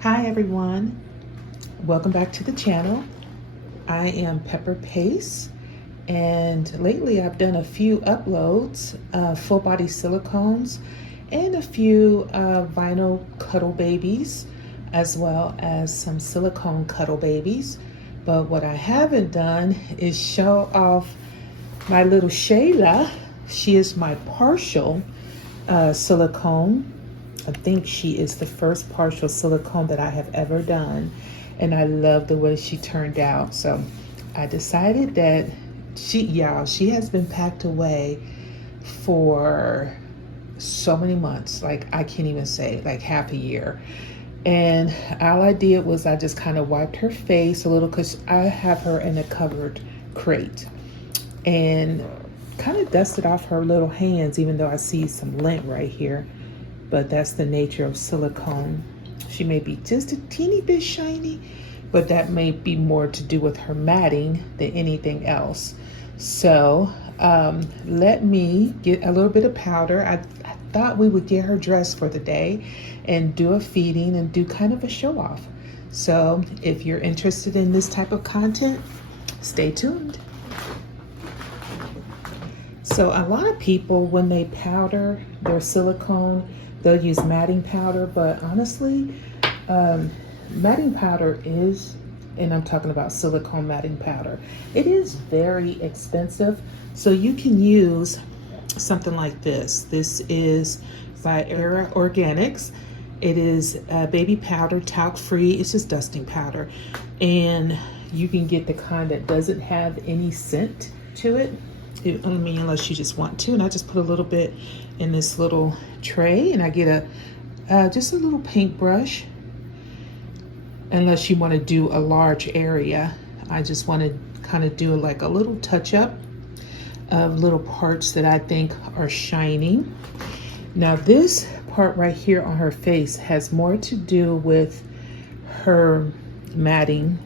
Hi everyone, welcome back to the channel. I am Pepper Pace, and lately I've done a few uploads, full body silicones and a few vinyl cuddle babies, as well as some silicone cuddle babies. But what I haven't done is show off my little Shayla. She is my partial silicone. I think she is the first partial silicone that I have ever done, and I love the way she turned out. So I decided that she has been packed away for so many months, like I can't even say, like half a year. And all I did was I just kind of wiped her face a little, because I have her in a covered crate, and kind of dusted off her little hands, even though I see some lint right here. But that's the nature of silicone. She may be just a teeny bit shiny, but that may be more to do with her matting than anything else. So let me get a little bit of powder. I thought we would get her dressed for the day and do a feeding and do kind of a show off. So if you're interested in this type of content, stay tuned. So a lot of people, when they powder their silicone, they'll use matting powder, but honestly, matting powder is, and I'm talking about silicone matting powder, it is very expensive. So you can use something like this. This is by Era Organics. It is baby powder, talc free. It's just dusting powder. And you can get the kind that doesn't have any scent to it. I mean, unless you just want to. And I just put a little bit in this little tray, and I get just a little paintbrush. Unless you want to do a large area, I just want to kind of do like a little touch up of little parts that I think are shining. Now this part right here on her face has more to do with her matting.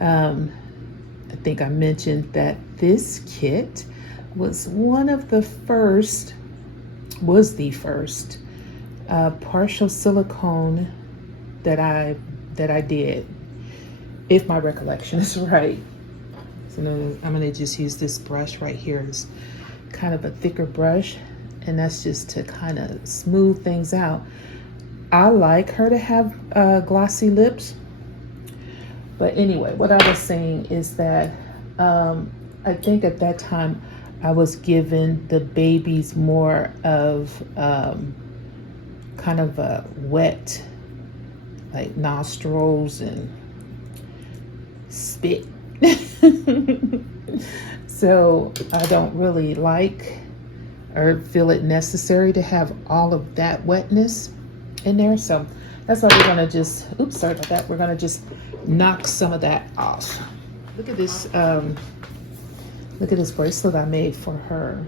I think I mentioned that this kit was the first partial silicone that I did, if my recollection is right. So now I'm gonna just use this brush right here. It's kind of a thicker brush, and that's just to kind of smooth things out. I like her to have glossy lips. But anyway, what I was saying is that I think at that time I was giving the babies more of kind of a wet, like nostrils and spit. So I don't really like or feel it necessary to have all of that wetness in there. So that's why we're gonna just, oops, sorry about that. We're gonna just knock some of that off. Look at this bracelet I made for her.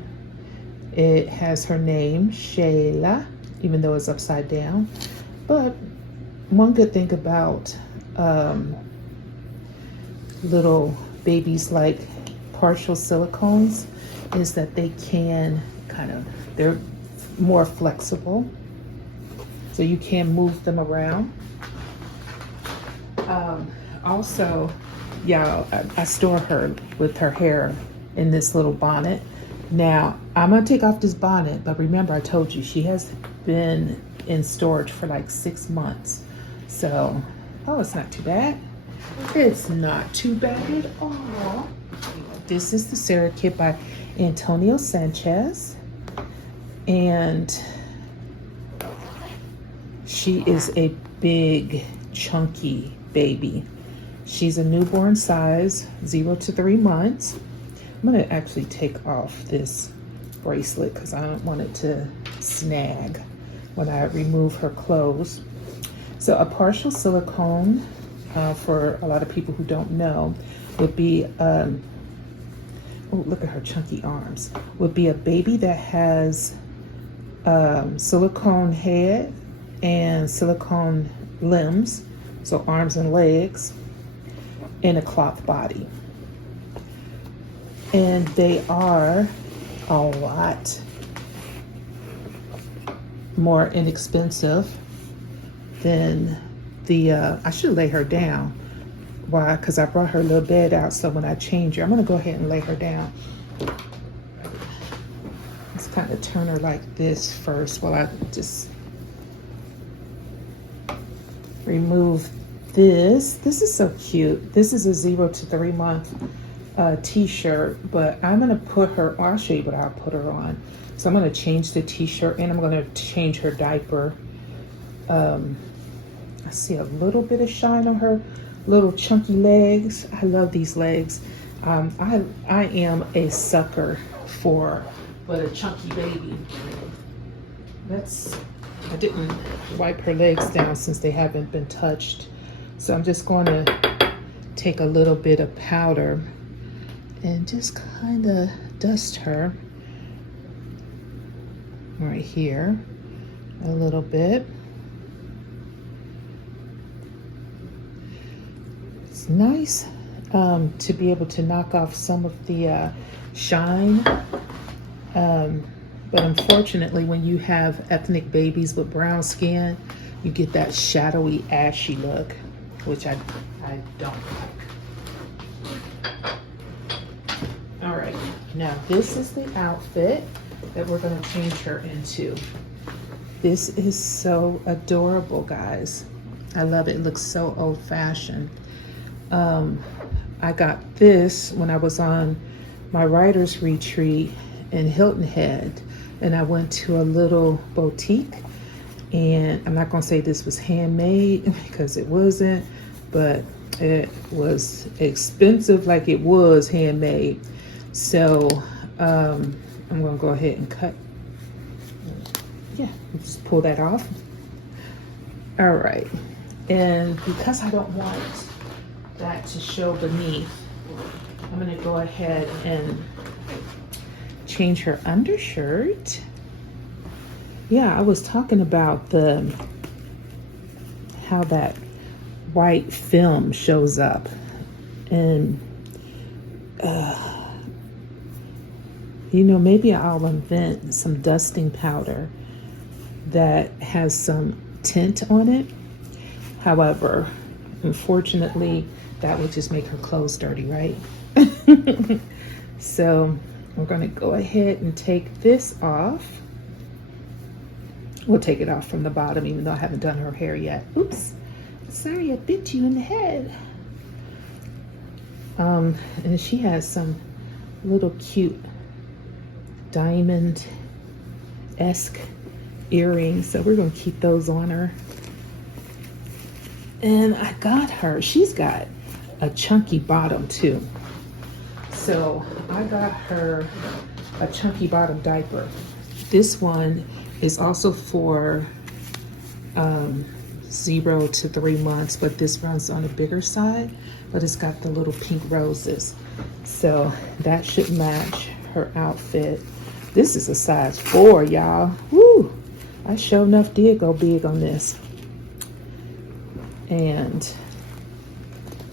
It has her name, Shayla, even though it's upside down. But one good thing about little babies like partial silicones is that they can they're more flexible. So you can move them around. Also, I store her with her hair in this little bonnet. Now, I'm gonna take off this bonnet, but remember I told you she has been in storage for like 6 months. So, oh, it's not too bad. It's not too bad at all. This is the Sarah Kit by Antonio Sanchez. And she is a big, chunky baby. She's a newborn size, 0 to 3 months. I'm gonna actually take off this bracelet because I don't want it to snag when I remove her clothes. So a partial silicone, for a lot of people who don't know, would be, oh, look at her chunky arms, would be a baby that has silicone head and silicone limbs, so arms and legs, in a cloth body. And they are a lot more inexpensive than the, I should lay her down. Why? Because I brought her little bed out, so when I change her, I'm gonna go ahead and lay her down. Let's kind of turn her like this first while I just remove this. This is so cute. This is a 0 to 3 month t-shirt, but I'm gonna put her, I'll show you what I'll put her on. So I'm gonna change the t-shirt and I'm gonna change her diaper. I see a little bit of shine on her little chunky legs. I love these legs. I am a sucker for a chunky baby. I didn't wipe her legs down since they haven't been touched. So I'm just going to take a little bit of powder and just kind of dust her right here a little bit. It's nice to be able to knock off some of the shine. But unfortunately, when you have ethnic babies with brown skin, you get that shadowy, ashy look, which I don't like. All right, now this is the outfit that we're gonna change her into. This is so adorable, guys. I love it. It looks so old-fashioned. I got this when I was on my writer's retreat in Hilton Head, and I went to a little boutique, and I'm not gonna say this was handmade because it wasn't, but it was expensive like it was handmade. So I'm gonna go ahead and cut, yeah, just pull that off. All right, and because I don't want that to show beneath, I'm gonna go ahead and change her undershirt. Yeah, I was talking about how that white film shows up, and you know, maybe I'll invent some dusting powder that has some tint on it. However, unfortunately, that would just make her clothes dirty, right? So we're gonna go ahead and take this off. We'll take it off from the bottom, even though I haven't done her hair yet. Oops, sorry, I bit you in the head. And she has some little cute diamond-esque earrings, so we're gonna keep those on her. And I got her, she's got a chunky bottom too. So I got her a chunky bottom diaper. This one is also for 0 to 3 months, but this runs on the bigger side, but it's got the little pink roses. So that should match her outfit. This is a size 4, y'all. Woo! I sure enough did go big on this. And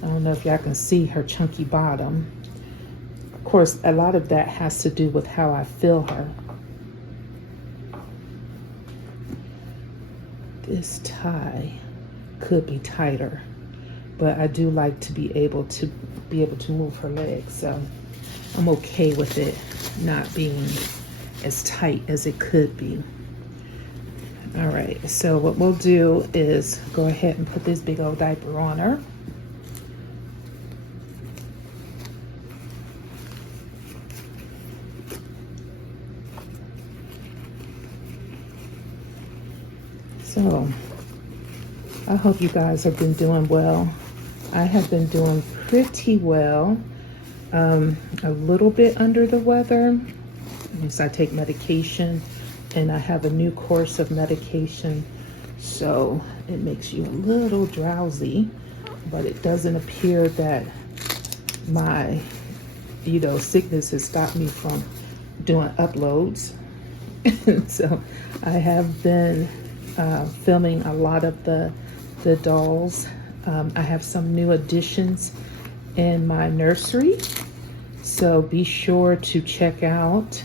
I don't know if y'all can see her chunky bottom. Of course, a lot of that has to do with how I fill her. This tie could be tighter, but I do like to be able to move her legs, so I'm okay with it not being as tight as it could be. All right, so what we'll do is go ahead and put this big old diaper on her. So I hope you guys have been doing well. I have been doing pretty well. A little bit under the weather, because I take medication and I have a new course of medication, so it makes you a little drowsy, but it doesn't appear that my sickness has stopped me from doing uploads. So I have been filming a lot of the dolls. I have some new additions in my nursery, so be sure to check out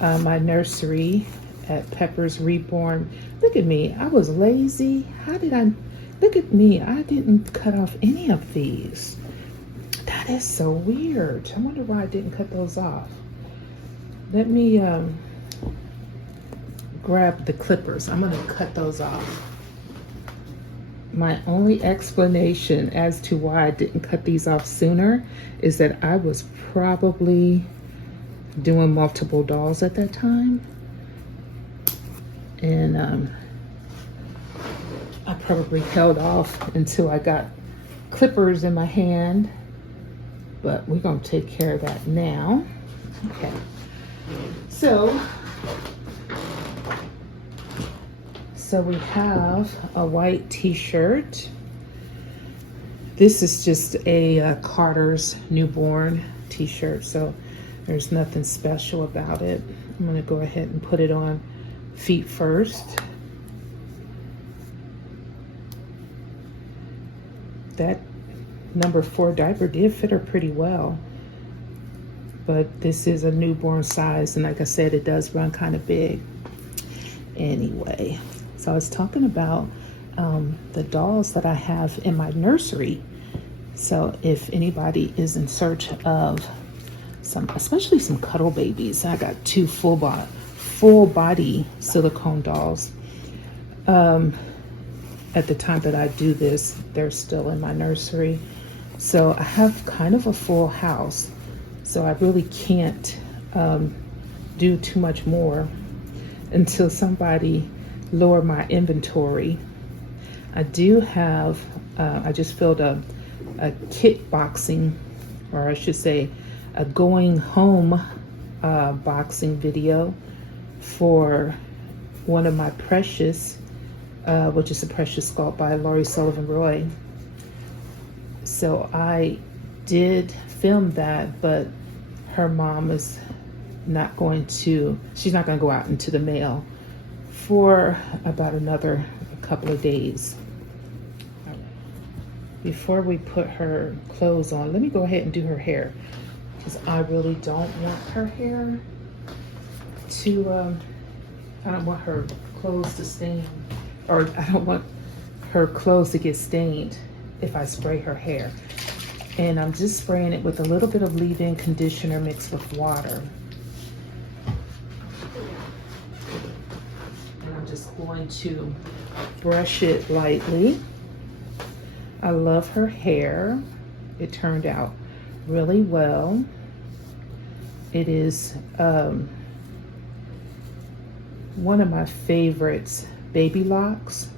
my nursery at Pepper's Reborn. Look at me, I was lazy. How did I Look at me, I didn't cut off any of these. That is so weird. I wonder why I didn't cut those off. Let me grab the clippers. I'm gonna cut those off. My only explanation as to why I didn't cut these off sooner is that I was probably doing multiple dolls at that time. And I probably held off until I got clippers in my hand, but we're gonna take care of that now. Okay, so we have a white t-shirt. This is just a Carter's newborn t-shirt, so there's nothing special about it. I'm gonna go ahead and put it on feet first. That number 4 diaper did fit her pretty well, but this is a newborn size, and like I said, it does run kind of big. Anyway, so I was talking about the dolls that I have in my nursery. So if anybody is in search of some, especially some cuddle babies, I got 2 full body silicone dolls. At the time that I do this, they're still in my nursery. So I have kind of a full house. So I really can't do too much more until somebody lower my inventory. I do have, I just filled a kit boxing, or I should say a going home boxing video for one of my Precious, which is a Precious sculpt by Laurie Sullivan Roy. So I did film that, but her mom is not going to, she's not going to go out into the mail for about another couple of days. Before we put her clothes on, let me go ahead and do her hair, because I really don't want her hair to, I don't want her clothes to stain, or I don't want her clothes to get stained if I spray her hair. And I'm just spraying it with a little bit of leave-in conditioner mixed with water. And I'm just going to brush it lightly. I love her hair. It turned out really well. It is one of my favorites, Baby Locks,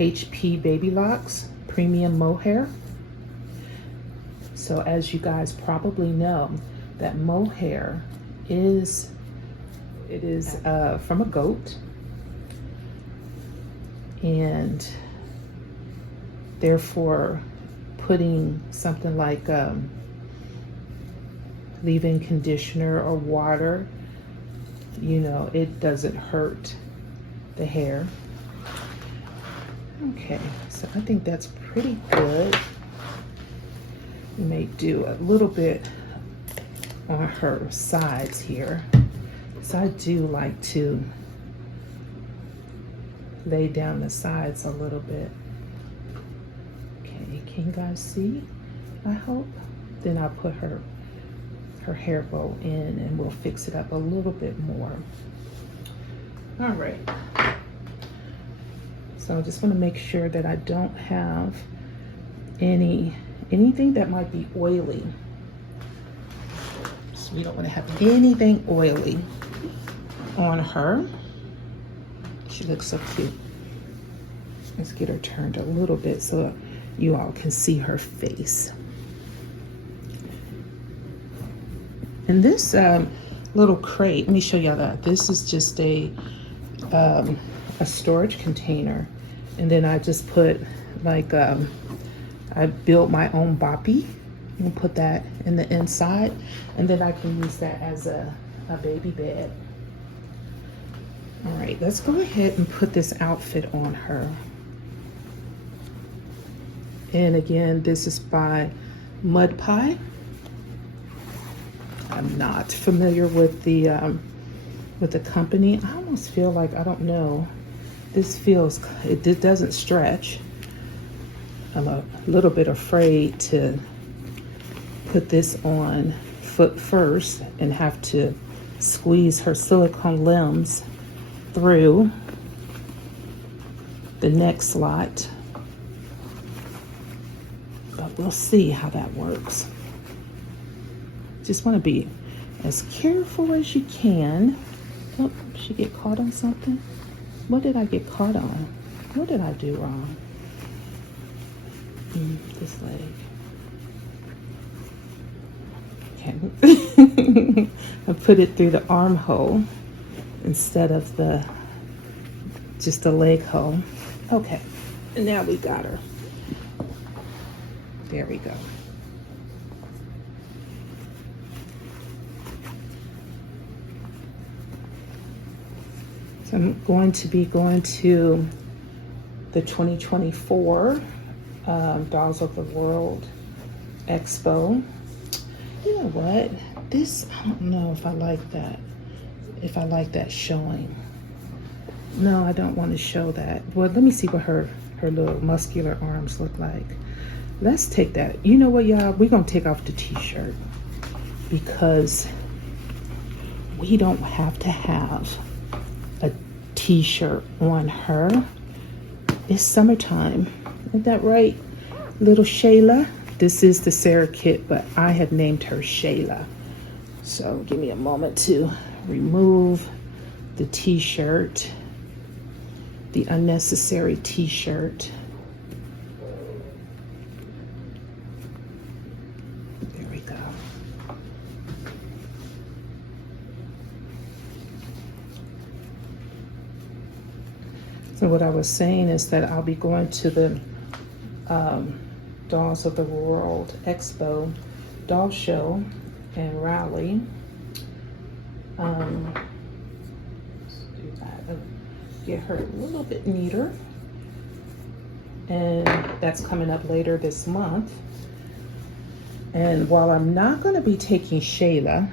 HP Baby Locks Premium Mohair. So as you guys probably know, that mohair is from a goat, and therefore putting something like leave-in conditioner or water, you know, it doesn't hurt the hair. Okay, so I think that's pretty good. We may do a little bit on her sides here. So I do like to lay down the sides a little bit. Okay, can you guys see? I hope. Then I'll put her hair bow in and we'll fix it up a little bit more. All right. So I just want to make sure that I don't have anything that might be oily. So we don't want to have anything oily on her. She looks so cute. Let's get her turned a little bit so you all can see her face. And this little crate, let me show y'all that. This is just a storage container, and then I just put like I built my own boppy and put that in the inside, and then I can use that as a baby bed. All right, let's go ahead and put this outfit on her. And again, this is by Mud Pie. I'm not familiar with the company. I almost feel like, I don't know, this feels, it doesn't stretch, I'm a little bit afraid to put this on foot first and have to squeeze her silicone limbs through the neck slot. But we'll see how that works. Just want to be as careful as you can. Oh, she get caught on something? What did I get caught on? What did I do wrong? This leg. Okay. I put it through the armhole instead of just the leg hole. Okay, and now we got her. There we go. So I'm going to be going to the 2024 Dolls of the World Expo. You know what? This, I don't know if I like that. If I like that showing. No, I don't want to show that. Well, let me see what her little muscular arms look like. Let's take that. You know what, y'all? We're going to take off the t-shirt because we don't have to have a t-shirt on her. It's summertime. Isn't that right, little Shayla? This is the Sarah kit, but I have named her Shayla. So give me a moment to remove the t-shirt, the unnecessary t-shirt. There we go. So what I was saying is that I'll be going to the Dolls of the World Expo doll show and rally. Let's do that. Get her a little bit neater, and that's coming up later this month. And while I'm not going to be taking Shayla,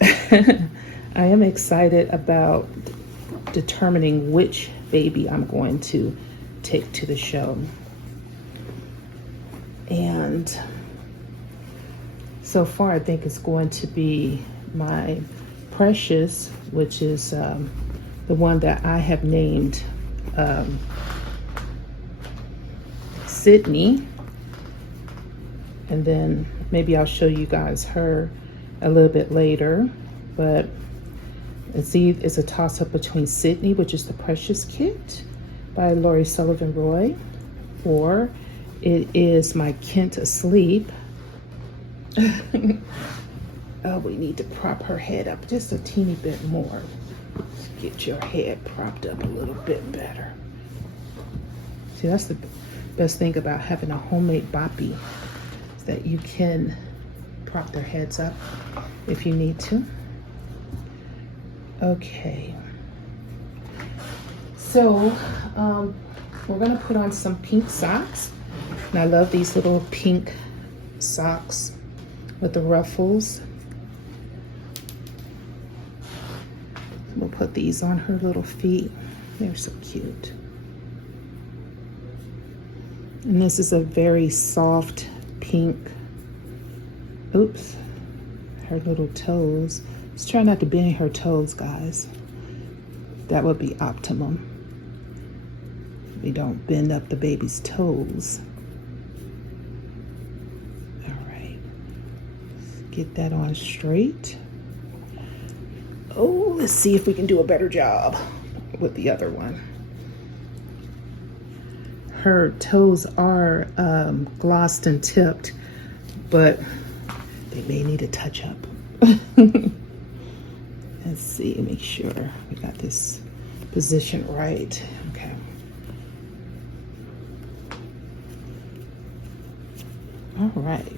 I am excited about determining which baby I'm going to take to the show. And so far I think it's going to be my Precious, which is the one that I have named Sydney. And then maybe I'll show you guys her a little bit later. But it's a toss-up between Sydney, which is the Precious kit by Lori Sullivan Roy, or it is my Kent Asleep. Oh, we need to prop her head up just a teeny bit more. Get your head propped up a little bit better. See, that's the best thing about having a homemade boppy, is that you can prop their heads up if you need to. Okay. So, we're gonna put on some pink socks. And I love these little pink socks with the ruffles. We'll put these on her little feet. They're so cute. And this is a very soft pink. Oops, her little toes. Let's try not to bend her toes, guys. That would be optimum. We don't bend up the baby's toes. All right, let's get that on straight. Oh, let's see if we can do a better job with the other one. Her toes are glossed and tipped, but they may need a touch up. Let's see, make sure we got this position right. Okay. All right.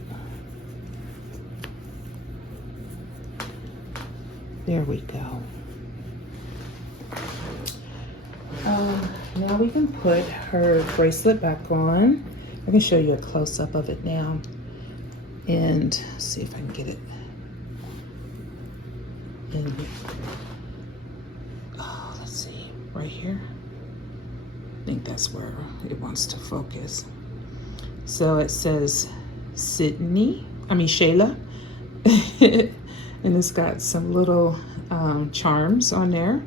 There we go. Now we can put her bracelet back on. I can show you a close-up of it now and see if I can get it in. Oh, let's see, right here. think that's where it wants to focus. So it says Shayla. And it's got some little charms on there,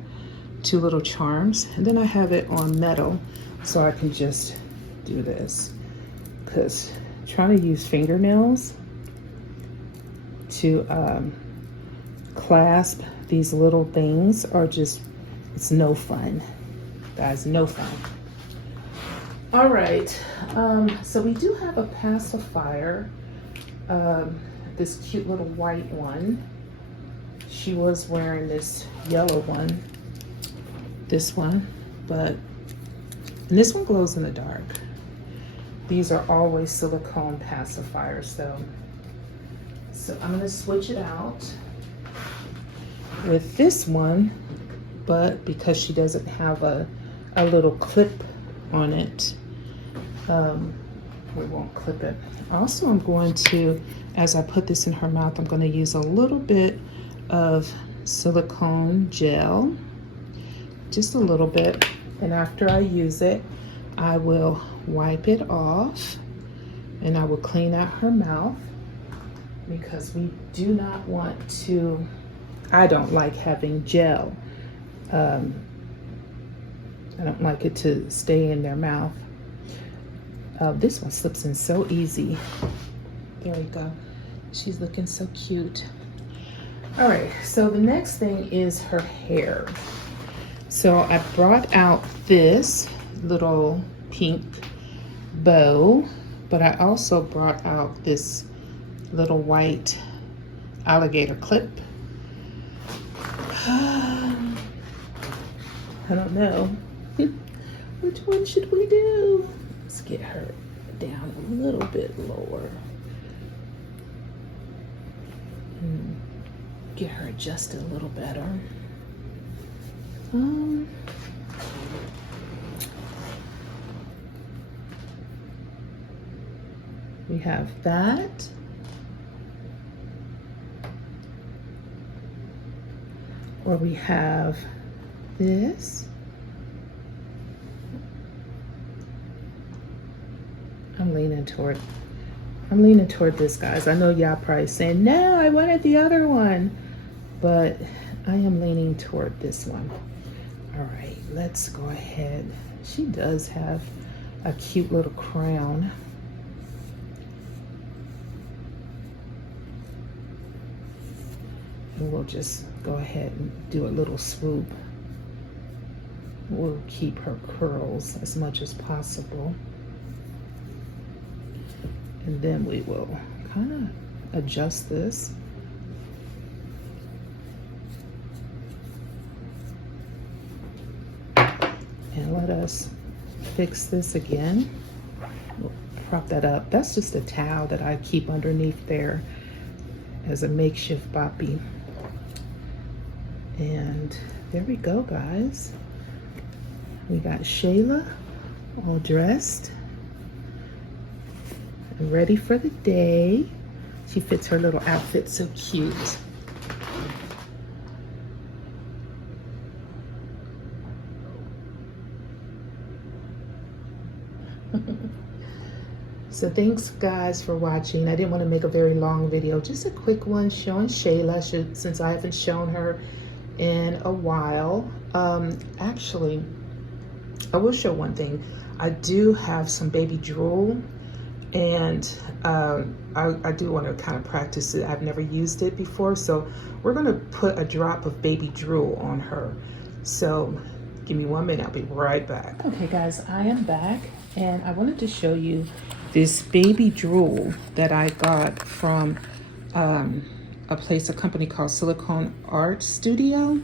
2 little charms. And then I have it on metal, so I can just do this. Because trying to use fingernails to clasp these little things are just, it's no fun. Guys, no fun. All right, so we do have a pacifier, this cute little white one. She was wearing this yellow one, this one, and this one glows in the dark. These are always silicone pacifiers though. So I'm gonna switch it out with this one, but because she doesn't have a little clip on it, we won't clip it. Also, I'm going to, as I put this in her mouth, I'm going to use a little bit of silicone gel, just a little bit. And after I use it, I will wipe it off and I will clean out her mouth, because we do not want to, I don't like having gel. I don't like it to stay in their mouth. This one slips in so easy. There we go. She's looking so cute. All right, so the next thing is her hair. So I brought out this little pink bow, but I also brought out this little white alligator clip. I don't know. Which one should we do? Let's get her down a little bit lower. Get her adjusted a little better. We have that. Or we have this. I'm leaning toward this, guys. I know y'all probably saying, no, I wanted the other one, but I am leaning toward this one. All right, let's go ahead. She does have a cute little crown. And we'll just go ahead and do a little swoop. We'll keep her curls as much as possible. And then we will kind of adjust this. And let us fix this again. We'll prop that up. That's just a towel that I keep underneath there as a makeshift boppy. And there we go, guys. We got Shayla all dressed and ready for the day. She fits her little outfit so cute. So thanks guys for watching. I didn't want to make a very long video, just a quick one showing Shayla since I haven't shown her in a while. Actually, I will show one thing. I do have some baby drool, and I do want to kind of practice it. I've never used it before, so we're going to put a drop of baby drool on her. So give me 1 minute, I'll be right back. Okay guys, I am back, and I wanted to show you this baby drool that I got from a company called Silicone Art Studio.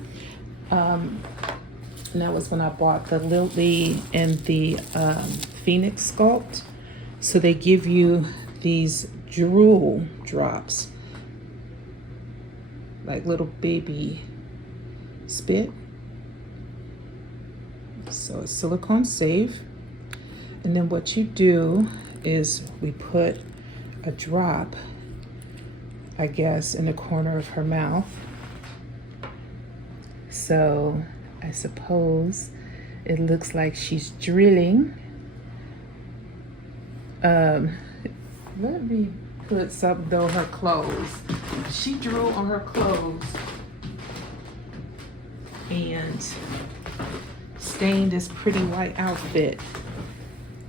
And that was when I bought the Lily and the Phoenix Sculpt. So they give you these drool drops, like little baby spit. So it's silicone safe. And then what you do is we put a drop, I guess, in the corner of her mouth. So I suppose It looks like she's drilling. Let me put some though her clothes. She drew on her clothes and stained this pretty white outfit.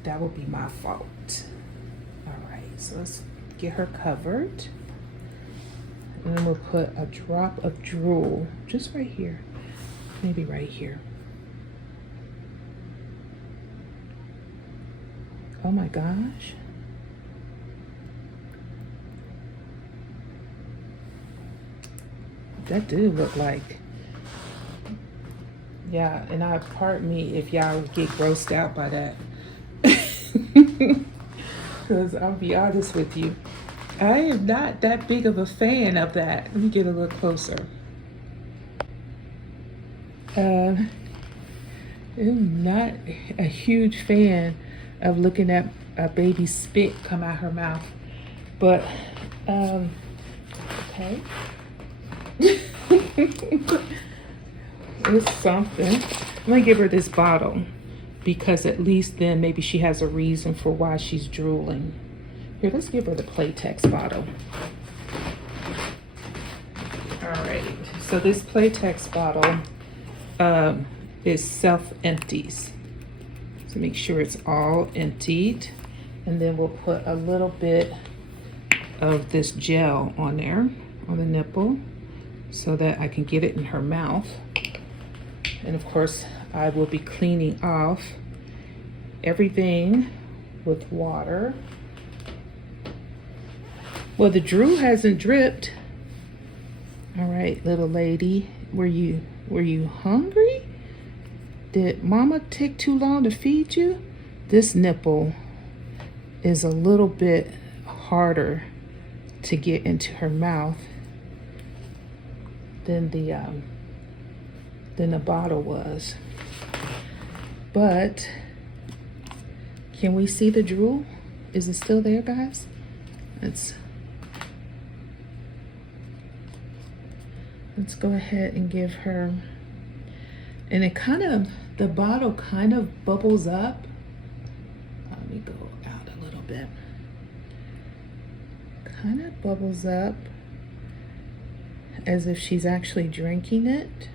That would be my fault. All right, so let's get her covered. And then we'll put a drop of drool just right here, maybe right here. Oh my gosh. That do look like, yeah, and pardon me if y'all get grossed out by that. Because I'll be honest with you, I am not that big of a fan of that. Let me get a little closer. I'm not a huge fan of looking at a baby's spit come out her mouth. But, okay. It's something. I'm gonna give her this bottle because at least then maybe she has a reason for why she's drooling. Here, let's give her the Playtex bottle. All right, so this Playtex bottle is self-empties. So make sure it's all emptied. And then we'll put a little bit of this gel on there, on the nipple, so that I can get it in her mouth. And of course, I will be cleaning off everything with water. Well, the drool hasn't dripped. All right, little lady, were you hungry? Did mama take too long to feed you? This nipple is a little bit harder to get into her mouth than the bottle was. But can we see the drool? Is it still there, guys? Let's go ahead and give her, and it kind of, the bottle kind of bubbles up. Let me go out a little bit. Kind of bubbles up as if she's actually drinking it.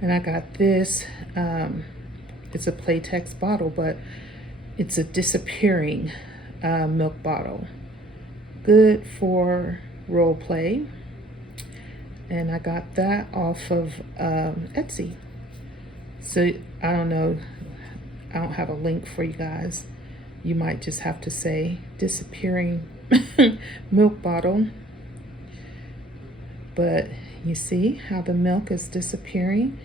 And I got this, it's a Playtex bottle, but it's a disappearing milk bottle. Good for role play. And I got that off of Etsy. So I don't know, I don't have a link for you guys. You might just have to say disappearing milk bottle. But you see how the milk is disappearing?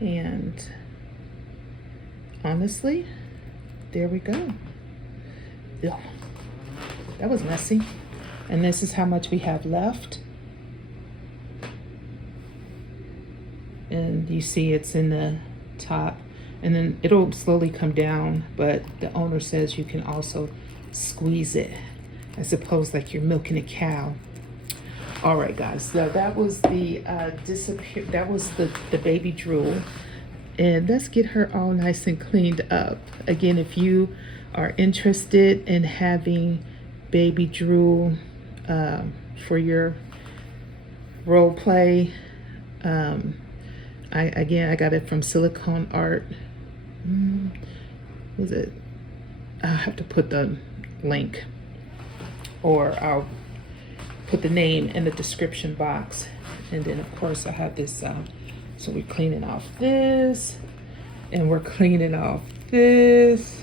And honestly, there we go. Ugh, that was messy. And this is how much we have left. And you see it's in the top, and then it'll slowly come down, but the owner says you can also squeeze it, I suppose, like you're milking a cow. All right, guys, so that was the the baby drool. And let's get her all nice and cleaned up. Again, if you are interested in having baby drool for your role play, I got it from Silicone Art. Was it? I'll have to put the link, or I'll put the name in the description box. And then of course I have this, so we're cleaning off this, and we're cleaning off this.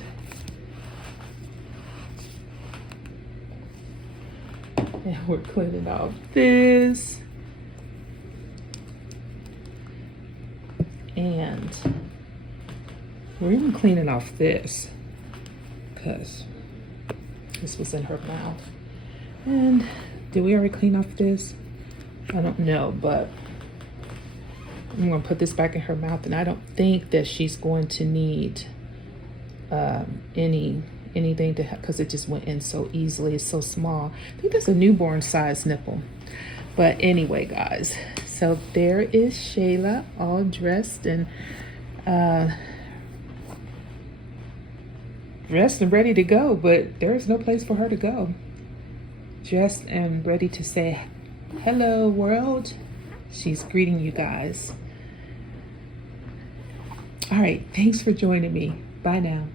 And we're cleaning off this. And we're even cleaning off this because this was in her mouth. And did we already clean off this? I don't know, but I'm gonna put this back in her mouth, and I don't think that she's going to need any anything to help, because it just went in so easily. It's so small. I think that's a newborn size nipple. But anyway, guys, so there is Shayla all dressed and ready to go, but there's no place for her to go. Dressed and ready to say hello world. She's greeting you guys. All right, thanks for joining me. Bye now.